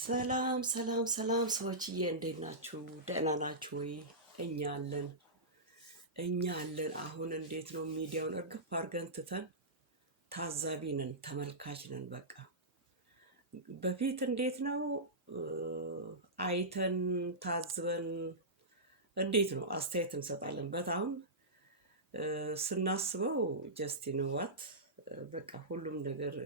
ሰላም ሰላም ሰላም ሰዎችዬ እንዴት ናችሁ? ደህና ናችሁ ወይ? እኛ አለን። አሁን እንዴት ነው ሚዲያውን እርግፍ አድርገን ትተን ታዛቢ ነን፣ ተመልካች ነን። በቃ በፊት እንዴት ነው አይተን ታዝበን እንዴት ነው አስተያየት እንሰጣለን። አሁን ስናስበው ጀስት ዋት በቃ ሁሉም ነገር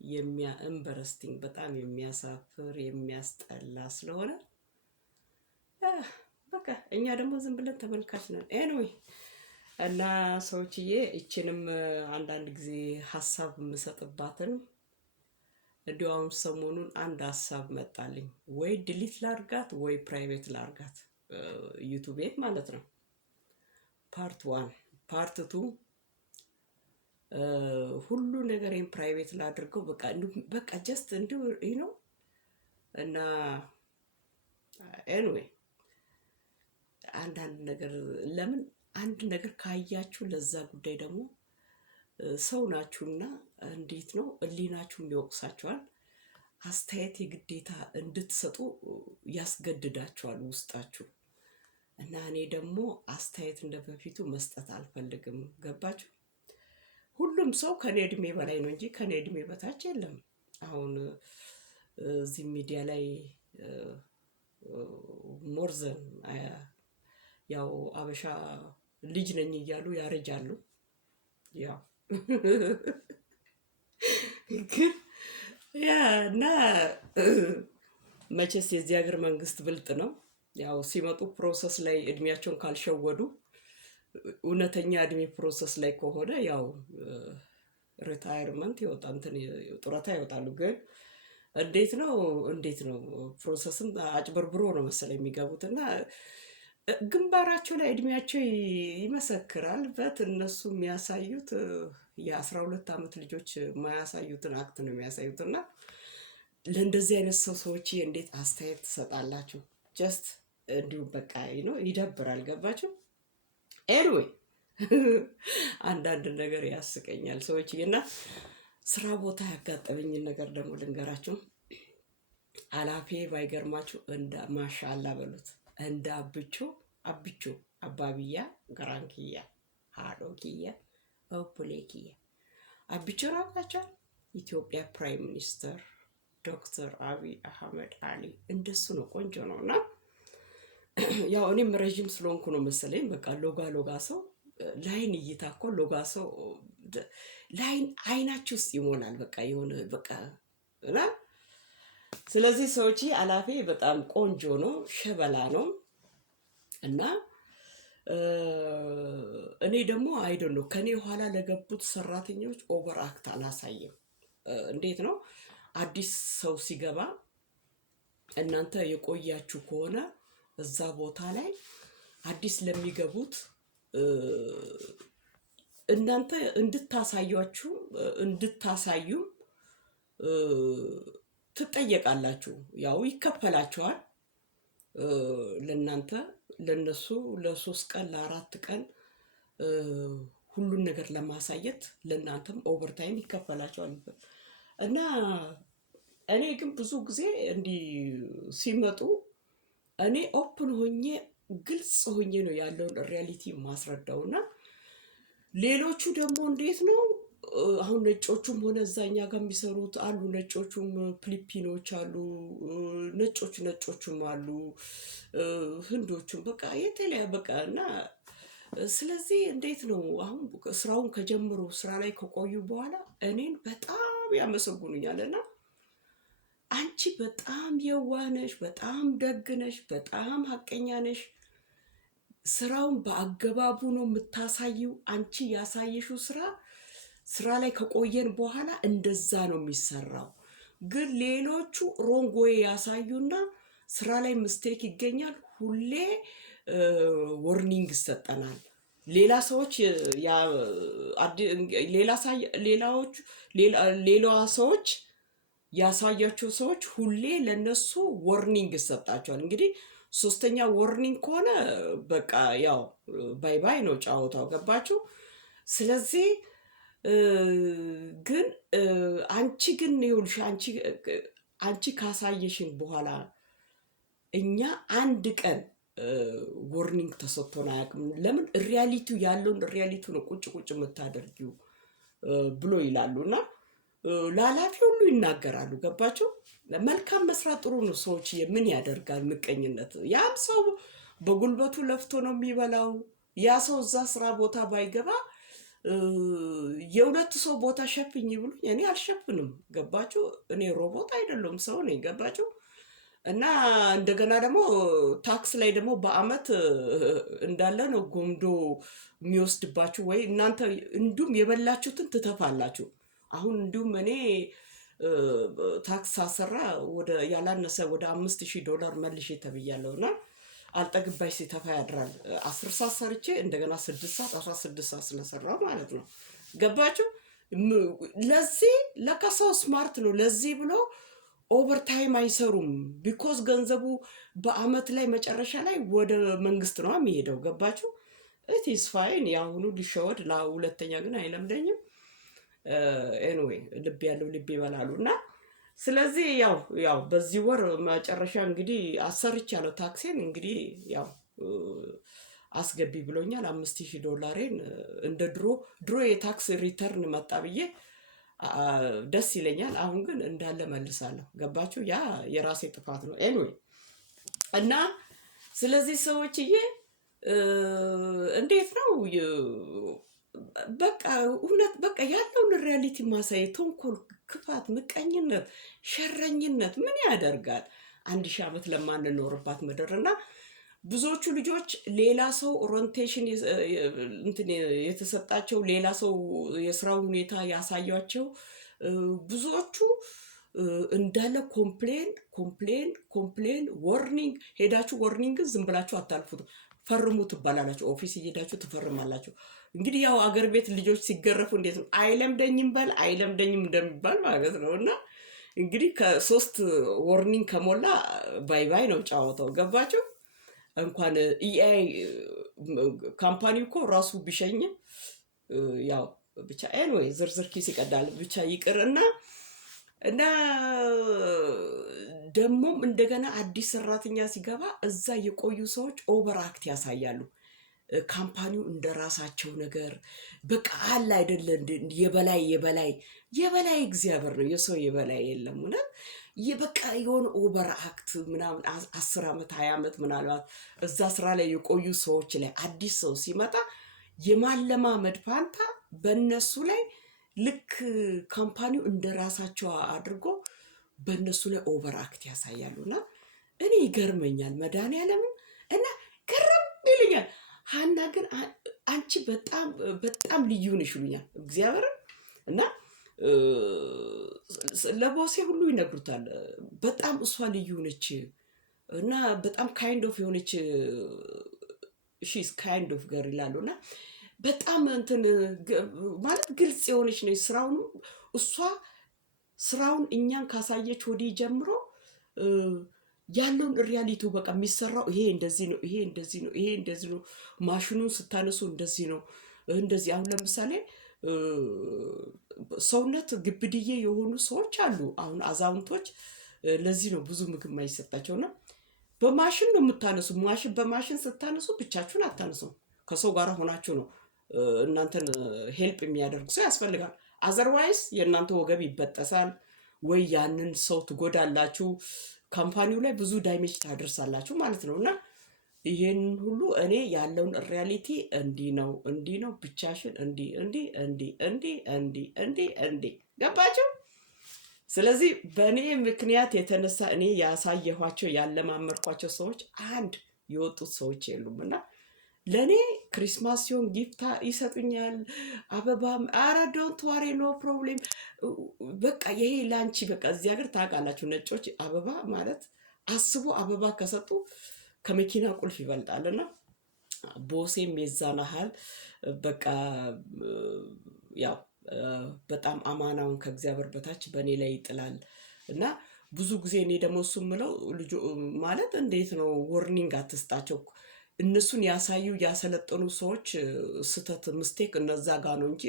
ኢምበረስቲንግ በጣም የሚያሳፍር የሚያስጠላ ስለሆነ በቃ እኛ ደግሞ ዝም ብለን ተመልካች ነን። ኤኒዌይ እና ሰዎችዬ እችንም አንዳንድ ጊዜ ሀሳብ የምሰጥባትን እንዲያውም ሰሞኑን አንድ ሀሳብ መጣልኝ። ወይ ዲሊት ላርጋት ወይ ፕራይቬት ላርጋት ዩቱቤን ማለት ነው። ፓርት 1 ፓርት 2 ሁሉ ነገሬን ፕራይቬት ላድርገው። በቃ ጀስት እንዲሁ ነው እና ኤኒዌይ አንዳንድ ነገር ለምን አንድ ነገር ካያችሁ ለዛ ጉዳይ ደግሞ ሰው ናችሁና እንዴት ነው ህሊናችሁም ይወቅሳችኋል። አስተያየት የግዴታ እንድትሰጡ ያስገድዳችኋል ውስጣችሁ። እና እኔ ደግሞ አስተያየት እንደበፊቱ መስጠት አልፈልግም። ገባችሁ? ሁሉም ሰው ከኔ እድሜ በላይ ነው እንጂ ከኔ እድሜ በታች የለም። አሁን እዚህ ሚዲያ ላይ ሞርዘን ያው አበሻ ልጅ ነኝ እያሉ ያረጃሉ። ያው ግን ያ እና መቼስ የዚህ ሀገር መንግስት ብልጥ ነው። ያው ሲመጡ ፕሮሰስ ላይ እድሜያቸውን ካልሸወዱ እውነተኛ እድሜ ፕሮሰስ ላይ ከሆነ ያው ሪታየርመንት ይወጣ እንትን ጡረታ ይወጣሉ። ግን እንዴት ነው ፕሮሰስም አጭበርብሮ ነው መሰለኝ የሚገቡት እና ግንባራቸው ላይ እድሜያቸው ይመሰክራል። እነሱ የሚያሳዩት የ12 ዓመት ልጆች የማያሳዩትን አክት ነው የሚያሳዩት። እና ለእንደዚህ አይነት ሰዎች እንዴት አስተያየት ትሰጣላችሁ? ጀስት እንዲሁ በቃ ነው ይደብራል። ገባችሁ? ኤኒዌይ አንዳንድ ነገር ያስቀኛል ሰዎች እና ስራ ቦታ ያጋጠመኝን ነገር ደግሞ ልንገራችሁ። አላፌ ባይገርማችሁ እንደ ማሻአላ በሉት እንደ አብቾ አባብያ ገራንኪያ ሃዶኪያ ኦፑሌኪያ አብቾ ራቃቻል ኢትዮጵያ ፕራይም ሚኒስተር ዶክተር አብይ አህመድ አሊ እንደሱ ነው። ቆንጆ ነው። እና ያው እኔም ረጅም ስለሆንኩ ነው መሰለኝ በቃ ሎጋ ሰው ላይን እይታ እኮ ሎጋ ሰው ላይን አይናችሁ ውስጥ ይሞላል። በቃ የሆነ በቃ እና ስለዚህ ሰዎች አላፌ በጣም ቆንጆ ነው፣ ሸበላ ነው። እና እኔ ደግሞ አይዶን ነው ከኔ ኋላ ለገቡት ሰራተኞች ኦቨር አክት አላሳየም። እንዴት ነው አዲስ ሰው ሲገባ እናንተ የቆያችሁ ከሆነ እዛ ቦታ ላይ አዲስ ለሚገቡት እናንተ እንድታሳዩ ትጠየቃላችሁ። ያው ይከፈላችኋል። ለነሱ ለ3 ቀን ለ4 ቀን ሁሉን ነገር ለማሳየት ለእናንተም ኦቨርታይም ይከፈላችኋል። እና እኔ ግን ብዙ ጊዜ እንዲህ ሲመጡ እኔ ኦፕን ሆኜ ግልጽ ሆኜ ነው ያለውን ሪያሊቲ ማስረዳው። እና ሌሎቹ ደግሞ እንዴት ነው አሁን ነጮቹም ሆነ እዛኛ ጋር የሚሰሩት አሉ። ነጮቹም ፊሊፒኖች አሉ፣ ነጮቹም አሉ፣ ህንዶቹም በቃ የተለያየ በቃ እና ስለዚህ እንዴት ነው አሁን ስራውን ከጀምሩ ስራ ላይ ከቆዩ በኋላ እኔን በጣም ያመሰግኑኛል። እና አንቺ በጣም የዋህ ነሽ፣ በጣም ደግ ነሽ፣ በጣም ሀቀኛ ነሽ፣ ስራውን በአገባቡ ነው የምታሳይው። አንቺ ያሳየሽው ስራ ላይ ከቆየን በኋላ እንደዛ ነው የሚሰራው። ግን ሌሎቹ ሮንግ ዌይ ያሳዩና ስራ ላይ ምስቴክ ይገኛል። ሁሌ ወርኒንግ ይሰጠናል። ሌላዋ ሰዎች ያሳያቸው ሰዎች ሁሌ ለነሱ ወርኒንግ ይሰጣቸዋል። እንግዲህ 3ኛ ወርኒንግ ከሆነ በቃ ያው ባይ ባይ ነው ጫወታው። ገባችሁ? ስለዚህ ግን አንቺ ግን ይኸውልሽ አንቺ ካሳየሽን በኋላ እኛ አንድ ቀን ወርኒንግ ተሰጥቶን አያውቅም። ለምን ሪያሊቲው ያለውን ሪያሊቲው ነው ቁጭ ቁጭ የምታደርጊው ብሎ ይላሉ። እና ላላፊ ሁሉ ይናገራሉ። ገባችሁ? መልካም መስራት ጥሩ ነው። ሰዎች ምን ያደርጋል? ምቀኝነት። ያም ሰው በጉልበቱ ለፍቶ ነው የሚበላው። ያ ሰው እዛ ስራ ቦታ ባይገባ የሁለት ሰው ቦታ ሸፍኝ ብሉኝ እኔ አልሸፍንም። ገባችሁ? እኔ ሮቦት አይደለም ሰው ነኝ። ገባችሁ? እና እንደገና ደግሞ ታክስ ላይ ደግሞ በአመት እንዳለ ነው ጎምዶ የሚወስድባችሁ። ወይ እናንተ እንዲሁም የበላችሁትን ትተፋላችሁ። አሁን እንዲሁም እኔ ታክስ ሳሰራ ወደ ያላነሰ ወደ $5000 መልሼ ተብያለሁ። እና አልጠግባይ ሲተፋ ያድራል። 10 ሰዓት ሰርቼ እንደገና 6 ሰዓት 16 ሰዓት ስለሰራው ማለት ነው። ገባችሁ? ለዚህ ለካ ሰው ስማርት ነው። ለዚህ ብሎ ኦቨርታይም አይሰሩም። ቢኮዝ ገንዘቡ በአመት ላይ መጨረሻ ላይ ወደ መንግስት ነው የሚሄደው። ገባችሁ? ኢትስ ፋይን። የአሁኑ ሊሸወድ ለሁለተኛ ግን አይለምደኝም። ኤኒዌይ ልብ ያለው ልብ ይበላሉ። እና ስለዚህ ያው በዚህ ወር መጨረሻ እንግዲህ አሰርቻለሁ ታክሴን። እንግዲህ ያው አስገቢ ብሎኛል $5000 እንደ ድሮ የታክስ ሪተርን መጣ ብዬ ደስ ይለኛል። አሁን ግን እንዳለ መልሳለሁ። ገባችሁ? ያ የራሴ ጥፋት ነው። ኤኒዌይ እና ስለዚህ ሰዎችዬ እንዴት ነው በቃ እውነት በቃ ያለውን ሪያሊቲ ማሳየት። ተንኮል፣ ክፋት፣ ምቀኝነት፣ ሸረኝነት ምን ያደርጋል? 1000 ዓመት ለማንኖርባት ምድር። እና ብዙዎቹ ልጆች ሌላ ሰው ኦሪንቴሽን የተሰጣቸው ሌላ ሰው የስራው ሁኔታ ያሳያቸው ብዙዎቹ እንዳለ ኮምፕሌን ወርኒንግ። ሄዳችሁ ወርኒንግ ዝም ብላችሁ አታልፉት፣ ፈርሙ ትባላላችሁ። ኦፊስ እየሄዳችሁ ትፈርማላችሁ። እንግዲህ ያው አገር ቤት ልጆች ሲገረፉ እንዴት ነው አይለምደኝም እንደሚባል ማለት ነው። እና እንግዲህ ከ3 ወርኒንግ ከሞላ ባይ ባይ ነው ጫወታው። ገባችሁ? እንኳን ኢአይ ካምፓኒው እኮ ራሱ ቢሸኝ ያው ብቻ ኤንዌይ ዝርዝር ኪስ ይቀዳል ብቻ ይቅርና እና ደግሞም እንደገና አዲስ ሰራተኛ ሲገባ እዛ የቆዩ ሰዎች ኦቨር አክት ያሳያሉ። ካምፓኒው እንደራሳቸው ነገር በቃ አለ አይደለ? የበላይ እግዚአብሔር ነው፣ የሰው የበላይ የለም። እውነት በቃ የሆነ ኦቨር አክት ምናምን 10 ዓመት 20 ዓመት ምናልባት እዛ ስራ ላይ የቆዩ ሰዎች ላይ አዲስ ሰው ሲመጣ የማለማመድ ፋንታ በእነሱ ላይ ልክ ካምፓኒው እንደራሳቸው አድርጎ በእነሱ ላይ ኦቨር አክት ያሳያሉ። እና እኔ ይገርመኛል መድኃኒዓለምን እና ገረም ይሉኛል። ሀና ግን አንቺ በጣም ልዩ ነሽ ይሉኛል እግዚአብሔርን። እና ለቦሴ ሁሉ ይነግሩታል በጣም እሷ ልዩ ነች እና በጣም ካይንድ ኦፍ የሆነች ሺስ ካይንድ ኦፍ ገር ይላሉ። እና በጣም እንትን ማለት ግልጽ የሆነች ነች። እሷ ስራውን እኛን ካሳየች ወዲህ ጀምሮ ያለውን ሪያሊቲው በቃ የሚሰራው ይሄ እንደዚህ ነው፣ ይሄ እንደዚህ ነው፣ ይሄ እንደዚህ ነው። ማሽኑን ስታነሱ እንደዚህ ነው፣ እንደዚህ። አሁን ለምሳሌ ሰውነት ግብድዬ የሆኑ ሰዎች አሉ። አሁን አዛውንቶች ለዚህ ነው ብዙ ምግብ የማይሰጣቸውና በማሽን ነው የምታነሱ። በማሽን ስታነሱ ብቻችሁን አታነሱም። ከሰው ጋር ሆናችሁ ነው። እናንተን ሄልፕ የሚያደርግ ሰው ያስፈልጋል። አዘርዋይስ የእናንተ ወገብ ይበጠሳል ወይ ያንን ሰው ትጎዳላችሁ፣ ካምፓኒው ላይ ብዙ ዳሜጅ ታደርሳላችሁ ማለት ነው። እና ይሄን ሁሉ እኔ ያለውን ሪያሊቲ እንዲህ ነው ብቻሽን እንዲህ ገባችሁ? ስለዚህ በእኔ ምክንያት የተነሳ እኔ ያሳየኋቸው ያለማመርኳቸው ሰዎች አንድ የወጡት ሰዎች የሉም። እና ለእኔ ክሪስማስ ሲሆን ጊፍታ ይሰጡኛል፣ አበባም። አረ ዶንት ዋሪ ኖ ፕሮብሌም። በቃ ይሄ ላንቺ በቃ እዚህ ሀገር ታውቃላችሁ ነጮች አበባ ማለት አስቦ አበባ ከሰጡ ከመኪና ቁልፍ ይበልጣል። እና ቦሴም የዛናሃል በቃ ያው በጣም አማናውን ከእግዚአብሔር በታች በእኔ ላይ ይጥላል። እና ብዙ ጊዜ እኔ ደግሞ እሱ ምለው ልጆ ማለት እንዴት ነው ወርኒንግ አትስጣቸው። እነሱን ያሰለጠኑ ሰዎች ስተት ምስቴክ እነዛ ጋር ነው እንጂ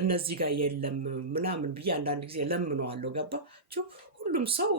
እነዚህ ጋር የለም ምናምን ብዬ አንዳንድ ጊዜ ለምነዋለሁ። ገባችሁ? ሁሉ ሁሉም ሰው